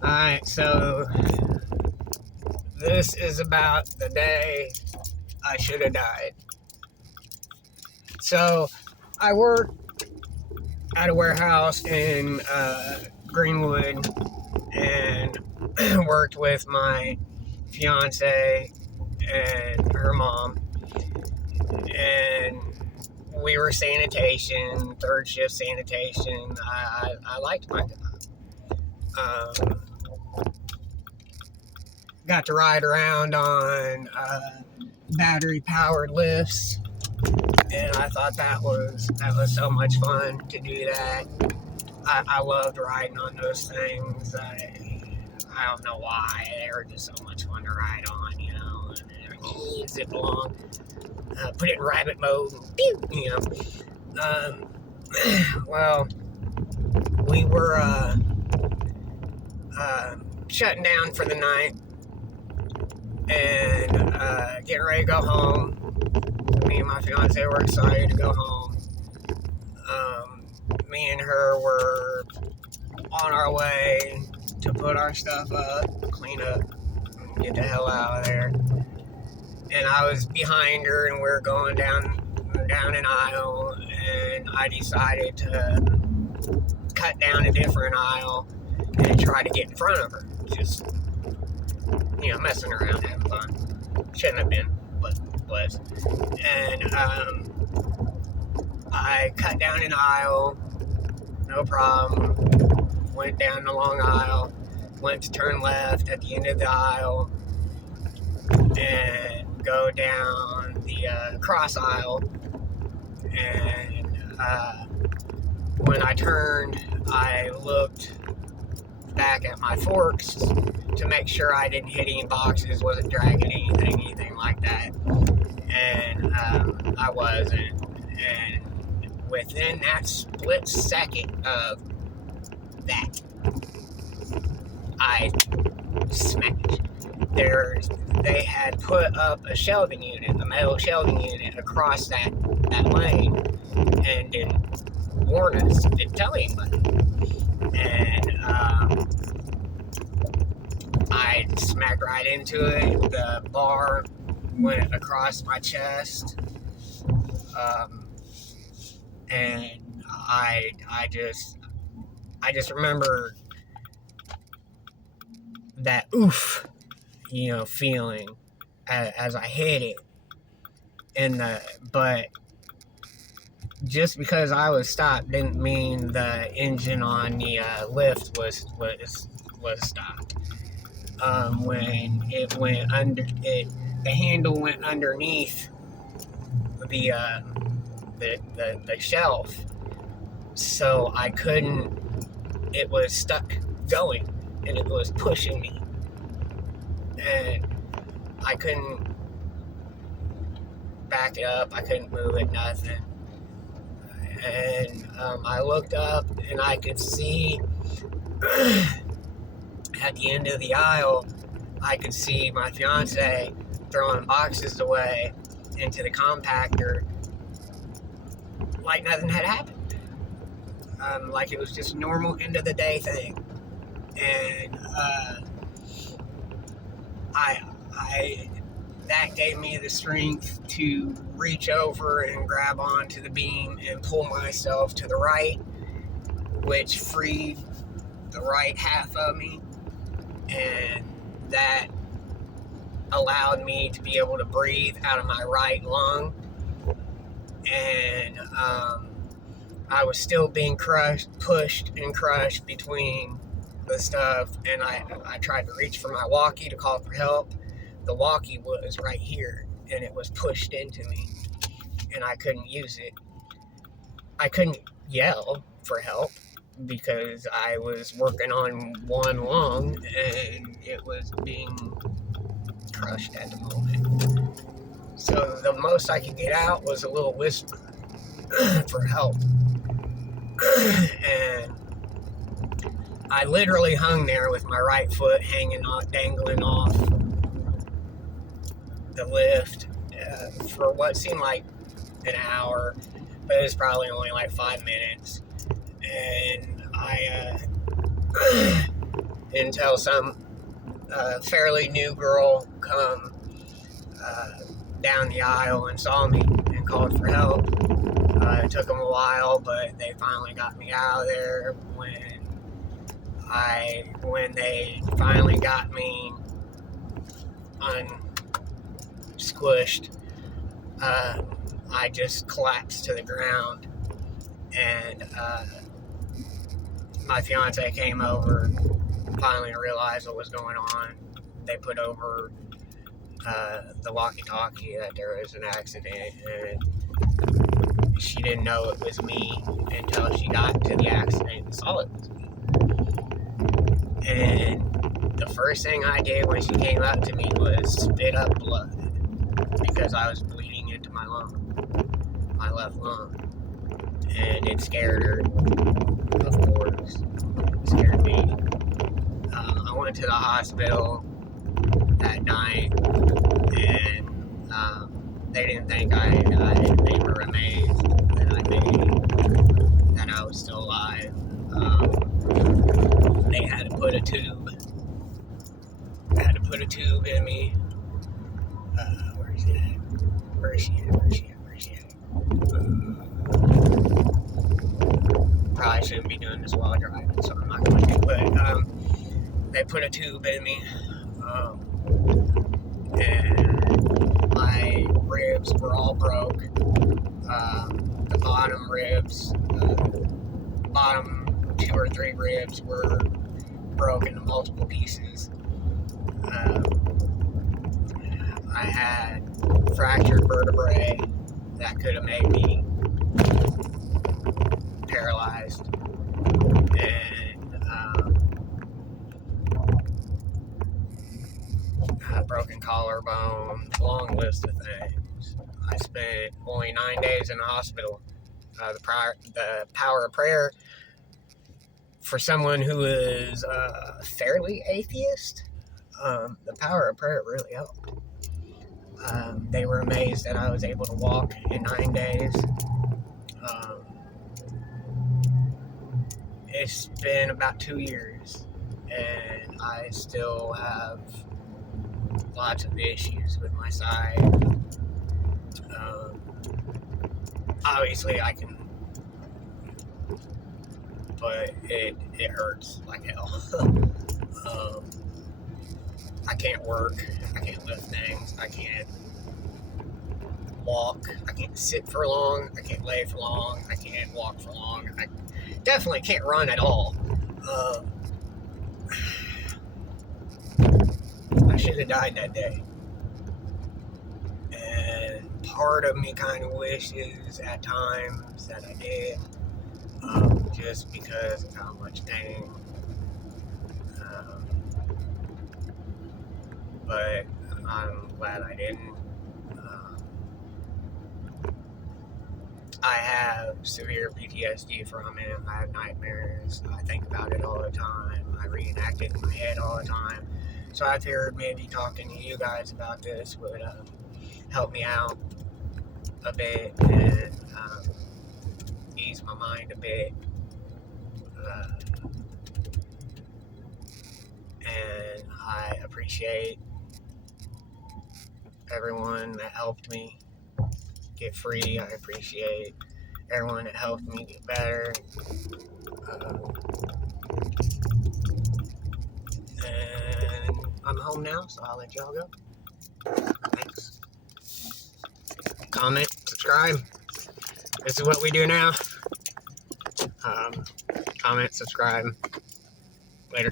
Alright, so this is about the day I should have died. So I work at a warehouse in Greenwood and worked with my fiance and her mom. And we were sanitation, third shift sanitation. I liked my job. Got to ride around on battery powered lifts, and I thought that was so much fun to do that. I loved riding on those things. I don't know why, they were just so much fun to ride on, you know. And zip along, put it in rabbit mode, and pew, you know. Well, we were shutting down for the night and getting ready to go home. Me and my fiance were excited to go home. Me and her were on our way to put our stuff up, clean up, and get the hell out of there. And I was behind her, and we were going down an aisle, and I decided to cut down a different aisle and try to get in front of her. Just, you know, messing around, having fun. Shouldn't have been, but was. And I cut down an aisle, no problem. Went down the long aisle, went to turn left at the end of the aisle, and go down the cross aisle. And when I turned, I looked back at my forks to make sure I didn't hit any boxes, wasn't dragging anything like that. And I wasn't. And within that split second of that, I smashed. They had put up a shelving unit, a metal shelving unit across that lane, and didn't warn us, didn't tell anybody. And I smacked right into it. The bar went across my chest, and I just remember that oof, you know, feeling as I hit it. But just because I was stopped didn't mean the engine on the lift was stopped. When it went under, the handle went underneath the shelf, so I couldn't. It was stuck going, and it was pushing me, and I couldn't back it up. I couldn't move it, nothing. And I looked up, and I could see at the end of the aisle, I could see my fiance throwing boxes away into the compactor like nothing had happened. Like it was just a normal end of the day thing. And that gave me the strength to reach over and grab onto the beam and pull myself to the right, which freed the right half of me, and that allowed me to be able to breathe out of my right lung. And I was still being pushed and crushed between the stuff, and I tried to reach for my walkie to call for help. The walkie was right here, and it was pushed into me, and I couldn't use it. I couldn't yell for help because I was working on one lung, and it was being crushed at the moment. So the most I could get out was a little whisper for help. And I literally hung there with my right foot hanging off, dangling off the lift for what seemed like an hour, but it was probably only like 5 minutes. And until some fairly new girl come down the aisle and saw me and called for help. It took them a while, but they finally got me out of there. When they finally got me unsquished, I just collapsed to the ground, and my fiance came over, finally realized what was going on. They put over the walkie-talkie that there was an accident, and she didn't know it was me until she got to the accident and saw it was me. And the first thing I did when she came up to me was spit up blood, because I was bleeding into my lung, my left lung. And it scared her, of course. It scared me. I went to the hospital that night, and they didn't think I died. They were amazed that I was still alive. They had to put a tube. In me. Where is she at? Probably shouldn't be doing this while driving, so I'm not going to. But they put a tube in me, and my ribs were all broke. The bottom ribs, bottom 2 or 3 ribs were broken into multiple pieces. I had fractured vertebrae that could have made me paralyzed, and a broken collarbone, long list of things. I spent only 9 days in the hospital. The power of prayer, for someone who is fairly atheist, the power of prayer really helped. They were amazed that I was able to walk in 9 days. It's been about 2 years, and I still have lots of issues with my side. Obviously, I can, but it hurts like hell. I can't work. I can't lift things. I can't walk. I can't sit for long. I can't lay for long. I can't walk for long. I definitely can't run at all. I should have died that day. And part of me kind of wishes at times that I did, just because of how much pain. But I'm glad I didn't. I have severe PTSD from it. I have nightmares. I think about it all the time. I reenact it in my head all the time. So I figured maybe talking to you guys about this would help me out a bit and ease my mind a bit. And I appreciate everyone that helped me get free. I appreciate everyone that helped me get better. And I'm home now, so I'll let y'all go. Thanks. Comment, subscribe. This is what we do now. Comment, subscribe. Later.